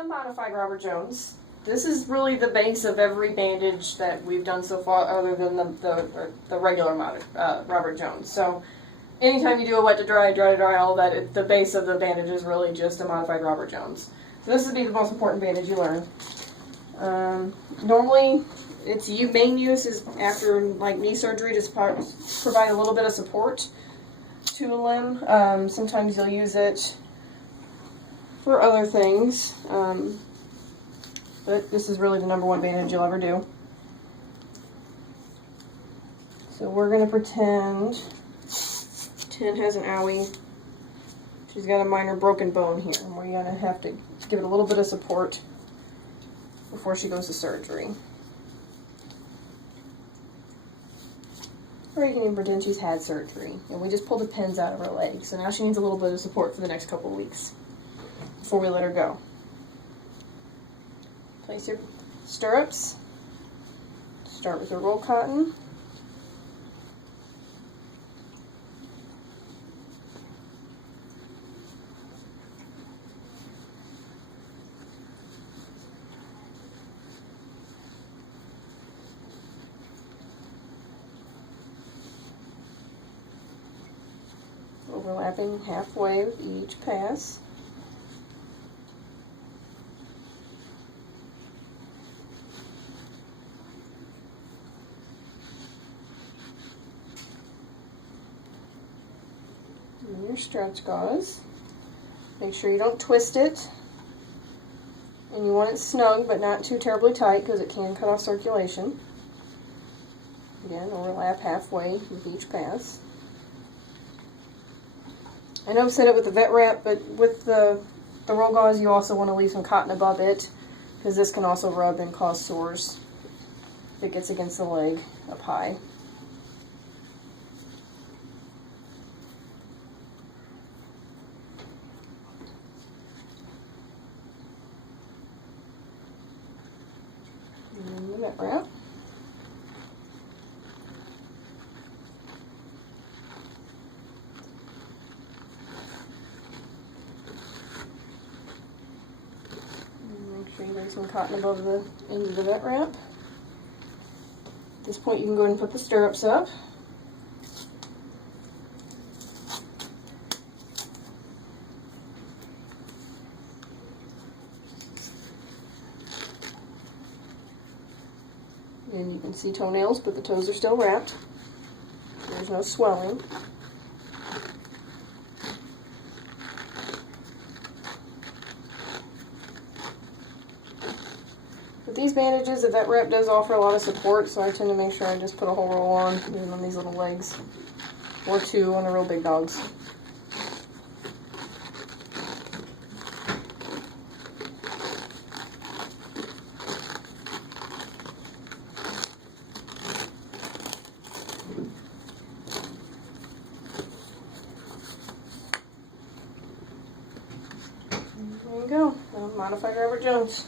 the modified Robert Jones. This is really the base of every bandage that we've done so far, other than the regular Robert Jones. So anytime you do a wet to dry, dry to dry, all that, the base of the bandage is really just a modified Robert Jones. So this would be the most important bandage you learn. Normally, its main use is after like knee surgery to provide a little bit of support to a limb. Sometimes you'll use it for other things, but this is really the #1 bandage you'll ever do. So we're going to pretend Tin has an owie. She's got a minor broken bone here, and we're going to have to give it a little bit of support before she goes to surgery. Or you can even pretend she's had surgery, and we just pulled the pins out of her leg, so now she needs a little bit of support for the next couple of weeks before we let her go. Place your stirrups. Start with your roll cotton. Overlapping halfway with each pass. And your stretch gauze. Make sure you don't twist it. And you want it snug, but not too terribly tight, because it can cut off circulation. Again, overlap halfway with each pass. I know I've said it with the vet wrap, but with the roll gauze, you also want to leave some cotton above it, because this can also rub and cause sores if it gets against the leg up high. And then the vet wrap. There's some cotton above the end of the vet wrap. At this point, you can go ahead and put the stirrups up. And you can see toenails, but the toes are still wrapped. There's no swelling. With these bandages, the vet wrap does offer a lot of support, so I tend to make sure I just put a whole roll on, even on these little legs, or 2 on the real big dogs. There you go, modified Robert Jones.